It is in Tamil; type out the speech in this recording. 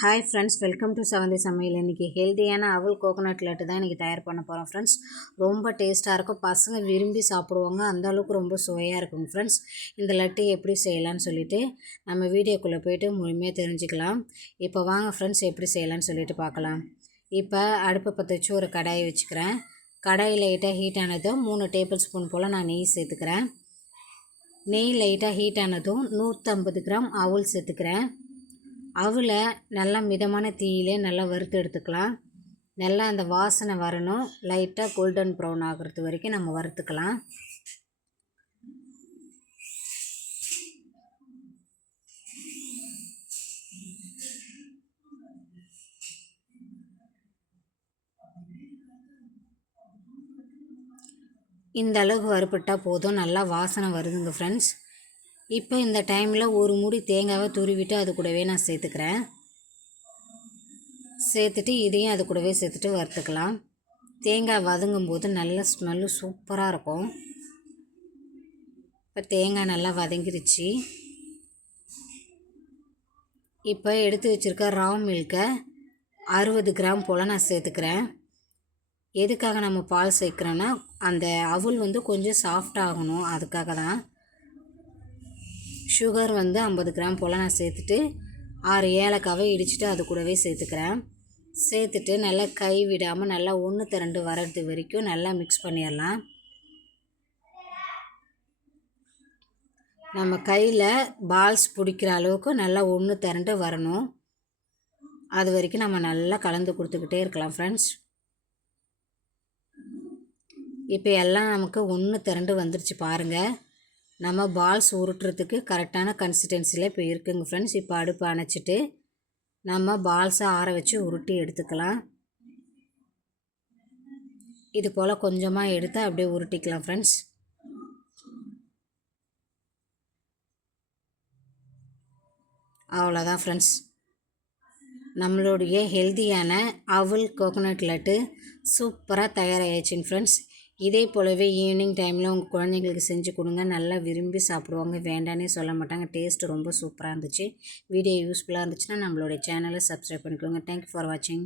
ஹாய் ஃப்ரெண்ட்ஸ் வெல்கம் டு செவந்தி சமையல் இன்றைக்கி ஹெல்த்தியான அவல் கோகோனட் லட்டு தான் இன்றைக்கி தயார் பண்ண போகிறோம் ஃப்ரெண்ட்ஸ் ரொம்ப டேஸ்ட்டாக இருக்கும். பசங்க விரும்பி சாப்பிடுவாங்க. அந்த அளவுக்கு ரொம்ப சுவையாக இருக்குங்க ஃப்ரெண்ட்ஸ் இந்த லட்டு எப்படி செய்யலான்னு சொல்லிவிட்டு நம்ம வீடியோக்குள்ளே போயிட்டு முழுமையாக தெரிஞ்சுக்கலாம். இப்போ வாங்க ஃப்ரெண்ட்ஸ் எப்படி செய்யலான்னு சொல்லிட்டு பார்க்கலாம். இப்போ அடுப்பை பற்ற வச்சு ஒரு கடாயை வச்சுக்கிறேன். கடாய் லைட்டாக ஹீட் ஆனதும் மூணு டேபிள் ஸ்பூன் போல் நான் நெய் சேர்த்துக்கிறேன். நெய் லைட்டாக ஹீட் ஆனதும் நூற்றம்பது கிராம் அவல் சேர்த்துக்கிறேன். அவளை நல்லா மிதமான தீயிலே நல்லா வறுத்து எடுத்துக்கலாம். நல்லா அந்த வாசனை வரணும். லைட்டாக கோல்டன் ப்ரௌன் ஆகிறது வரைக்கும் நம்ம வறுத்துக்கலாம். இந்த அளவுக்கு வறுப்பட்டால் போதும். நல்லா வாசனை வருதுங்க ஃப்ரெண்ட்ஸ் இப்போ இந்த டைமில் ஒரு மூடி தேங்காவை துருவிட்டு அது கூடவே நான் சேர்த்துக்கிறேன். சேர்த்துட்டு இதையும் அது கூடவே சேர்த்துட்டு வறுத்துக்கலாம். தேங்காய் வதங்கும் போது நல்ல ஸ்மெல்லு சூப்பராக இருக்கும். இப்போ தேங்காய் நல்லா வதங்கிருச்சு. இப்போ எடுத்து வச்சுருக்க ரா மில்கை அறுபது கிராம் போல் நான் சேர்த்துக்கிறேன். எதுக்காக நம்ம பால் சேர்க்குறோன்னா அந்த அவுல் வந்து கொஞ்சம் சாஃப்டாகணும் அதுக்காக தான். சுகர் வந்து ஐம்பது கிராம் போல் நான் சேர்த்துட்டு ஆறு ஏலக்காவை இடிச்சிட்டு அது கூடவே சேர்த்துக்கிறேன். சேர்த்துட்டு நல்லா கை விடாமல் நல்லா ஒன்று திரண்டு வர்றது வரைக்கும் நல்லா மிக்ஸ் பண்ணிடலாம். நம்ம கையில் பால்ஸ் பிடிக்கிற அளவுக்கு நல்லா ஒன்று திரண்டு வரணும். அது வரைக்கும் நம்ம நல்லா கலந்து கொடுத்துக்கிட்டே இருக்கலாம் ஃப்ரெண்ட்ஸ் இப்போ எல்லாம் நமக்கு ஒன்று திரண்டு வந்துருச்சு பாருங்கள் நம்ம பால்ஸ் உருட்டுறதுக்கு கரெக்டான கன்சிஸ்டன்சியில் இப்போ இருக்குங்க ஃப்ரெண்ட்ஸ் இப்போ அடுப்பு அணைச்சிட்டு நம்ம பால்ஸை ஆற வச்சு உருட்டி எடுத்துக்கலாம். இது போல் கொஞ்சமாக எடுத்து அப்படியே உருட்டிக்கலாம் ஃப்ரெண்ட்ஸ் அவ்வளோதான் ஃப்ரெண்ட்ஸ் நம்மளுடைய ஹெல்த்தியான அவல் கோகோனட் லட்டு சூப்பராக தயாராகிடுச்சிங்க ஃப்ரெண்ட்ஸ் இதே போலவே ஈவினிங் டைமில் உங்கள் குழந்தைங்களுக்கு செஞ்சு கொடுங்க. நல்லா விரும்பி சாப்பிடுவாங்க. வேண்டானே சொல்ல மாட்டாங்க. டேஸ்ட் ரொம்ப சூப்பராக இருந்துச்சு. வீடியோ யூஸ்ஃபுல்லாக இருந்துச்சுன்னா நம்மளுடைய சேனலை சப்ஸ்கிரைப் பண்ணிக்கோங்க. தேங்க்யூ ஃபார் வாட்சிங்